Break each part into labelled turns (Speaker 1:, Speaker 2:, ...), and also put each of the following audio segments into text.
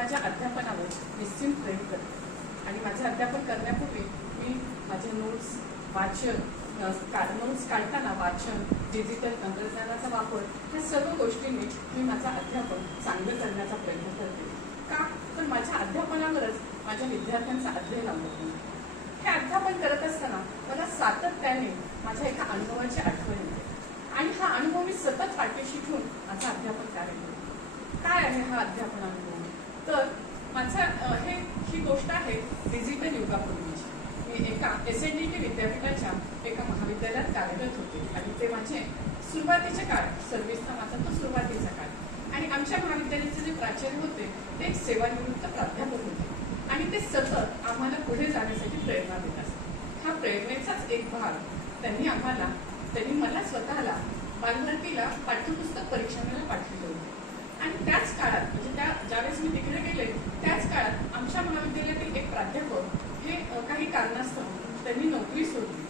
Speaker 1: माझ्या अध्यापनावर निश्चित प्रेम करते. आणि माझे अध्यापन करण्यापूर्वी मी माझे नोट्स वाचन नोट्स काढताना वाचन डिजिटल तंत्रज्ञानाचा वापर ह्या सर्व गोष्टींनी मी माझं अध्यापन चांगलं करण्याचा प्रयत्न करते. का? तर माझ्या अध्यापनावरच माझ्या विद्यार्थ्यांचा अध्ययन अवलंबून हे अध्यापन करत असताना मला सातत्याने माझ्या एका अनुभवाची आठवण येते. आणि हा अनुभव मी सतत पाठीशी ठेवून माझं अध्यापन कार्य करते. काय आहे हा अध्यापन अनुभव? तर माझा हे ही गोष्ट आहे डिजिटल युगापूर्वीची. मी एका एस एन डी टी विद्यापीठाच्या एका महाविद्यालयात कार्यरत होते. आणि ते माझे सुरुवातीचे काळ सर्व्हिसचा माझा तो सुरुवातीचा काळ. आणि आमच्या महाविद्यालयाचे जे प्राचार्य होते ते एक सेवानिवृत्त प्राध्यापक होते. आणि ते सतत आम्हाला पुढे जाण्यासाठी प्रेरणा देत असतात. हा प्रेरणेचाच एक भाग. त्यांनी आम्हाला त्यांनी मला स्वतःला बालभारतीला पाठ्यपुस्तक परीक्षणाला पाठवलं होते आणि त्याच काळात म्हणजे त्या ज्यावेळेस मी तिकडे गेले त्याच काळात आमच्या महाविद्यालयातील एक प्राध्यापक हे अ, काही कारणास्तव त्यांनी नोकरी सोडली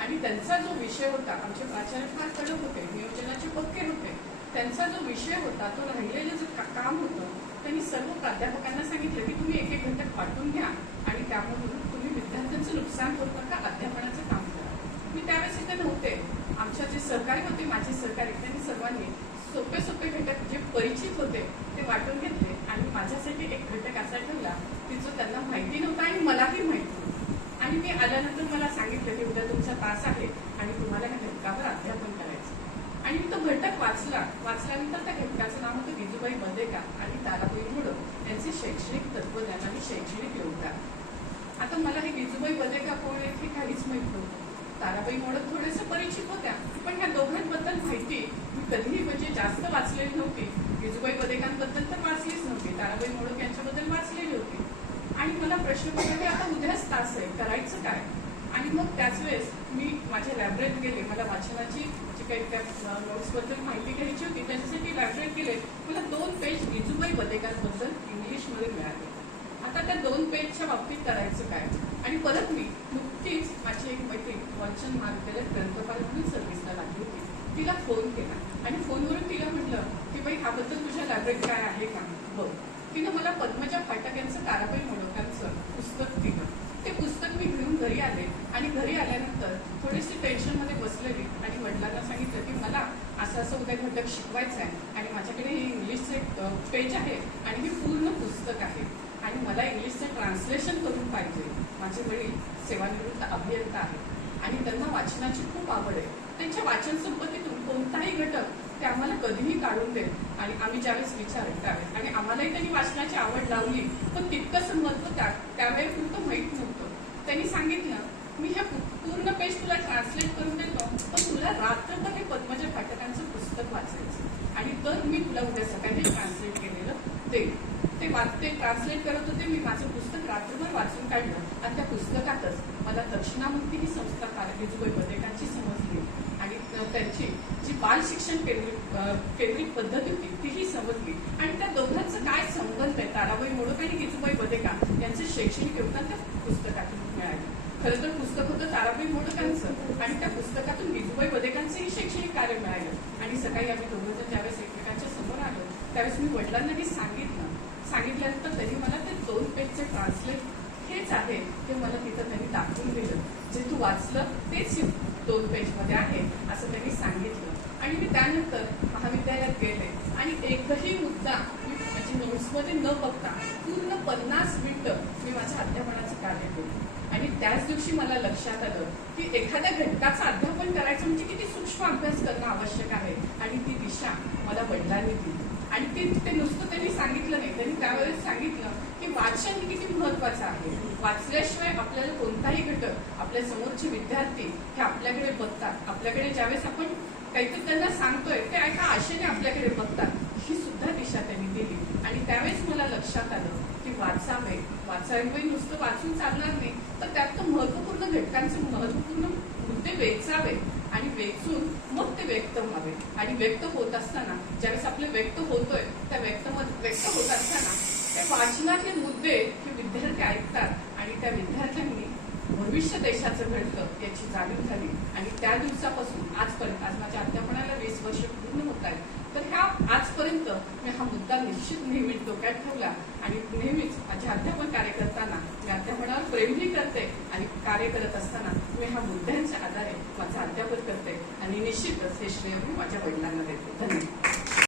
Speaker 1: आणि त्यांचा जो विषय होता आमचे प्राचार्य फार कडक होते नियोजनाचे पक्के होते त्यांचा जो विषय होता तो राहिलेलं जे काम होतं त्यांनी सर्व प्राध्यापकांना सांगितलं की तुम्ही एक एक घटक वाटून घ्या आणि त्यामधून तुम्ही विद्यार्थ्यांचं नुकसान होत नका अध्यापनाचं काम करा. मी त्यावेळेस इथे नव्हते. आमच्या जे सहकारी होते माझे सहकारी त्यांनी सर्वांनी सोपे सोपे घटक जे परिचित होते ते वाटून घेतले आणि माझ्यासाठी एक घटक असा ठेवला की जो त्यांना माहिती नव्हता आणि मलाही माहिती तुम्ही मी आल्यानंतर मला सांगितलं की उद्या तुमचा तास आहे आणि तुम्हाला ह्या घटकावर अध्यापन करायचं आणि मी तो घटक वाचला. वाचल्यानंतर त्या घटकाचं नाव होतं विजूबाई बंदेका आणि ताराबाई मोडक यांचे शैक्षणिक तत्वज्ञान आणि शैक्षणिक योगदान. आता मला हे विजूबाई बदेका कोण आहेत हे काहीच माहीत नव्हतं. ताराबाई मोडक थोडेसे परिचित होत्या. पण ह्या दोघांबद्दल माहिती मी कधीही म्हणजे जास्त वाचलेली नव्हती. विजूबाई बदेकांबद्दल तर वाचलीच नव्हती. ताराबाई मोडक यांच्याबद्दल वाचलेली होती. आणि मला प्रश्न पडला की आता उद्याच तास आहे करायचं काय? आणि मग त्याच वेळेस मी माझ्या लायब्ररीत गेले. मला वाचनाची जी काही त्या नोट्सबद्दल माहिती घ्यायची होती त्याच्यासाठी लायब्ररीत गेले. मला दोन पेज विजूबाई बदेकांबद्दल इंग्लिशमध्ये मिळाले. आता त्या दोन पेजच्या बाबतीत करायचं काय? आणि परत मी नुकतीच माझी एक मैत्रीण वाचन महाविद्यालयात ग्रंथपाल म्हणून सर्व्हिसला लागली होती. तिला फोन केला. आणि फोनवरून तिला म्हटलं की बाई ह्याबद्दल तुझ्या लायब्ररीत काय आहे का? बघ तिनं मला पद्मजा फाटक यांचं ताराबाई म्हणून पुस्तक दिलं ते पुस्तक मी घेऊन घरी आले आणि घरी आल्यानंतर थोडीशी टेन्शनमध्ये बसलेली आणि वडिलांना सांगितलं की मला असं असं उद्या घटक शिकवायचं आहे आणि माझ्याकडे हे इंग्लिशचं एक पेज आहे आणि हे पूर्ण पुस्तक आहे. आणि मला इंग्लिशचं ट्रान्सलेशन करून पाहिजे. माझे वडील सेवानिवृत्त अभियंता आहेत. आणि त्यांना वाचनाची खूप आवड आहे. त्यांच्या वाचन संपत्तीतून कोणताही घटक ते आम्हाला कधीही काढून देत आणि आम्ही ज्यावेळेस विचार त्यावेळेस. आणि आम्हालाही त्यांनी वाचनाची आवड लावली पण तितकं महत्त्व त्या त्यावेळेस फक्त माहीत नव्हतं. त्यांनी सांगितलं मी हे पूर्ण पेज तुला ट्रान्सलेट करून देतो पण तुला रात्रभर हे पद्मजा फाटकांचं पुस्तक वाचायचं. आणि तर मी तुला उद्या सकाळी ट्रान्सलेट केलेलं ते ते वाच ते ट्रान्सलेट करत होते मी माझं पुस्तक रात्रभर वाचून काढलं. आणि त्या पुस्तकातच मला दक्षिणामूर्ती ही संस्था कारगिजुबाई बदेकांची समजली आणि त्यांची जी बाल शिक्षण केंद्रित केंद्रित पद्धती होती तीही समजली आणि त्या दोघांचं काय संबंध आहे? ताराबाई मोडक आणि गिजुबाई बदेका यांचं शैक्षणिक योगदान त्या पुस्तकातून मिळालं. खरं तर पुस्तक होतं ताराबाई मोडकांचं आणि त्या पुस्तकातून विधुबाई बदेकांचंही शैक्षणिक कार्य मिळालं. आणि सकाळी आम्ही दोघं जण ज्यावेळेस एकमेकांच्या समोर आलो त्यावेळेस मी वडिलांना वडिलांनाही सांगितलं. सांगितल्यानंतर त्यांनी मला ते दोन पेजचे ट्रान्सलेट हेच आहे ते मला तिथं त्यांनी दाखवून दिलं. जे तू वाचलं तेच दोन पेजमध्ये आहे असं त्यांनी सांगितलं. आणि मी त्यानंतर महाविद्यालयात गेले. आणि एकही मुद्दा मी माझी नोट्समध्ये न बघता पूर्ण पन्नास मिनटं मी माझ्या अध्यापनाचं कार्य केलं. त्याच दिवशी मला लक्षात आलं की एखाद्या घटकाचं अध्यापन करायचं म्हणजे किती सूक्ष्म अभ्यास करणं आवश्यक आहे. आणि ती दिशा मला वडिलांनी दिली. आणि ते ते नुसतं त्यांनी सांगितलं नाही. त्यांनी त्यावेळेस सांगितलं की वाचन हे किती महत्वाचं आहे. वाचल्याशिवाय आपल्याला कोणताही घटक आपल्या समोरचे विद्यार्थी हे आपल्याकडे बघतात. आपल्याकडे ज्यावेळेस आपण काहीतरी त्यांना सांगतोय ते एका आशेने आपल्याकडे बघतात. ही सुद्धा दिशा त्यांनी दिली. आणि त्यावेळेस मला लक्षात आलं की वाचावे. वाचावे नुसतं वाचून चालणार त्यात महत्त्वपूर्ण घटकांचे महत्त्वपूर्ण मुद्दे वेचावे आणि वेचून मग ते व्यक्त व्हावे. आणि व्यक्त होत असताना ज्यावेळेस आपलं व्यक्त होतोय त्या व्यक्त व्यक्त होत असताना त्या वाचनातले मुद्दे हे विद्यार्थी ऐकतात आणि त्या विद्यार्थ्यांनी भविष्य देशाचं घडलं याची जाणीव झाली. आणि त्या दिवसापासून आजपर्यंत आज माझ्या अध्यापनाला वीस वर्ष पूर्ण होत आहेत. तर ह्या आजपर्यंत मी हा मुद्दा निश्चित नेहमी डोक्यात ठेवला आणि नेहमीच माझ्या अध्यापन कार्य करताना प्रेमही करते आणि कार्य करत असताना मी ह्या मुद्द्यांच्या आधारे माझं अध्यापन करते आणि निश्चितच हे श्रेय मी माझ्या वडिलांना देते. धन्यवाद.